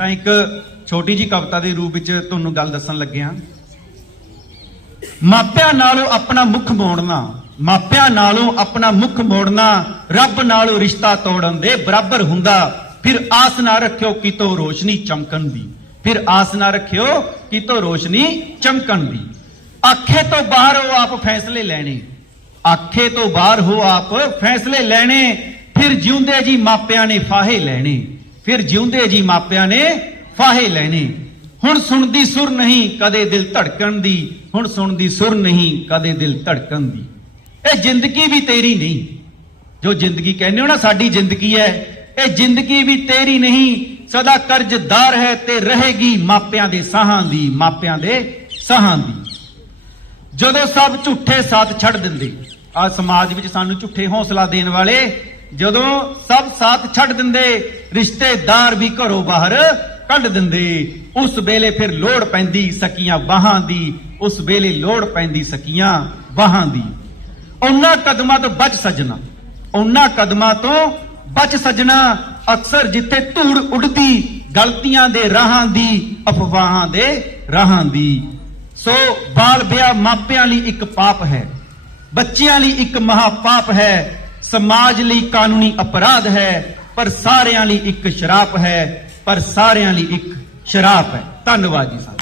ਤਾਂ ਇੱਕ ਛੋਟੀ ਜੀ ਕਵਿਤਾ ਦੇ ਰੂਪ ਵਿੱਚ ਤੁਹਾਨੂੰ ਗੱਲ ਦੱਸਣ ਲੱਗਿਆ ਮਾਪਿਆਂ ਨਾਲੋਂ ਆਪਣਾ ਮੁਖ ਮੋੜਨਾ, ਮਾਪਿਆਂ ਨਾਲੋਂ ਆਪਣਾ ਮੁਖ ਮੋੜਨਾ, ਰੱਬ ਨਾਲੋਂ ਰਿਸ਼ਤਾ ਤੋੜਨ ਦੇ ਬਰਾਬਰ ਹੁੰਦਾ। ਫਿਰ ਆਸ ਨਾ ਰੱਖਿਓ ਕਿਤੋਂ ਰੋਸ਼ਨੀ ਚਮਕਣ ਦੀ। ਫਿਰ ਆਸ ਨਾ ਰੱਖਿਓ ਕਿਤੋਂ ਰੋਸ਼ਨੀ ਚਮਕਣ ਦੀ। ਆਖੇ ਤੋਂ ਬਾਹਰ ਹੋ ਆਪ ਫੈਸਲੇ ਲੈਣੇ। ਆਖੇ ਤੋਂ ਬਾਹਰ ਹੋ ਆਪ ਫੈਸਲੇ ਲੈਣੇ। ਫਿਰ ਜਿਉਂਦੇ ਜੀ ਮਾਪਿਆਂ ਨੇ ਫਾਹੇ ਲੈਣੇ। ਫਿਰ ਜਿਉਂਦੇ ਜੀ ਮਾਪਿਆਂ ਨੇ ਫਾਹੇ ਲੈਣੇ। ਹੁਣ ਸੁਣਦੀ ਸੁਰ ਨਹੀਂ ਕਦੇ ਦਿਲ ਧੜਕਣ ਦੀ, ਹੁਣ ਸੁਣਦੀ ਸੁਰ ਨਹੀਂ ਕਦੇ ਦਿਲ ਧੜਕਣ ਦੀ। ਇਹ ਜ਼ਿੰਦਗੀ ਵੀ ਤੇਰੀ ਨਹੀਂ। ਜੋ ਜ਼ਿੰਦਗੀ ਕਹਿੰਦੇ ਹੋ ਨਾ, ਸਾਡੀ ਜ਼ਿੰਦਗੀ ਹੈ। ਇਹ ਜ਼ਿੰਦਗੀ ਵੀ ਤੇਰੀ ਨਹੀਂ। ਸਦਾ ਕਰਜ਼ਦਾਰ ਹੈ ਤੇ ਰਹੇਗੀ ਮਾਪਿਆਂ ਦੇ ਸਾਹਾਂ ਦੀ, ਮਾਪਿਆਂ ਦੇ ਸਾਹਾਂ ਦੀ। ਜਦੋਂ ਸਭ ਝੂਠੇ ਸਾਥ ਛੱਡ ਦਿੰਦੇ ਆ ਸਮਾਜ ਵਿੱਚ ਸਾਨੂੰ ਝੂਠੇ ਹੌਸਲਾ ਦੇਣ ਵਾਲੇ ਜਦੋਂ ਸਭ ਸਾਥ ਛੱਡ ਦਿੰਦੇ ਰਿਸ਼ਤੇਦਾਰ ਵੀ ਘਰੋਂ ਬਾਹਰ ਕੱਢ ਦਿੰਦੇ। ਉਸ ਵੇਲੇ ਫਿਰ ਲੋੜ ਪੈਂਦੀ ਸਕੀਆਂ ਬਾਹਾਂ ਦੀ। ਉਸ ਵੇਲੇ ਲੋੜ ਪੈਂਦੀ ਸਕੀਆਂ ਬਾਹਾਂ ਦੀ। ਉਹਨਾਂ ਕਦਮਾਂ ਤੋਂ ਬਚ ਸਜਣਾ। ਉਹਨਾਂ ਕਦਮਾਂ ਤੋਂ ਬਚ ਸਜਣਾ ਅਕਸਰ ਜਿੱਥੇ ਧੂੜ ਉੱਡਦੀ, ਗਲਤੀਆਂ ਦੇ ਰਾਹਾਂ ਦੀ, ਅਫਵਾਹਾਂ ਦੇ ਰਾਹਾਂ ਦੀ। ਸੋ ਬਾਲ ਵਿਆਹ ਮਾਪਿਆਂ ਲਈ ਇੱਕ ਪਾਪ ਹੈ। ਬੱਚਿਆਂ ਲਈ ਇੱਕ ਮਹਾ ਪਾਪ ਹੈ। ਸਮਾਜ ਲਈ ਕਾਨੂੰਨੀ ਅਪਰਾਧ ਹੈ। ਪਰ ਸਾਰਿਆਂ ਲਈ ਇੱਕ ਸ਼ਰਾਪ ਹੈ, ਪਰ ਸਾਰਿਆਂ ਲਈ ਇੱਕ ਸ਼ਰਾਪ ਹੈ। ਧੰਨਵਾਦ ਜੀ ਸਾਹਿਬ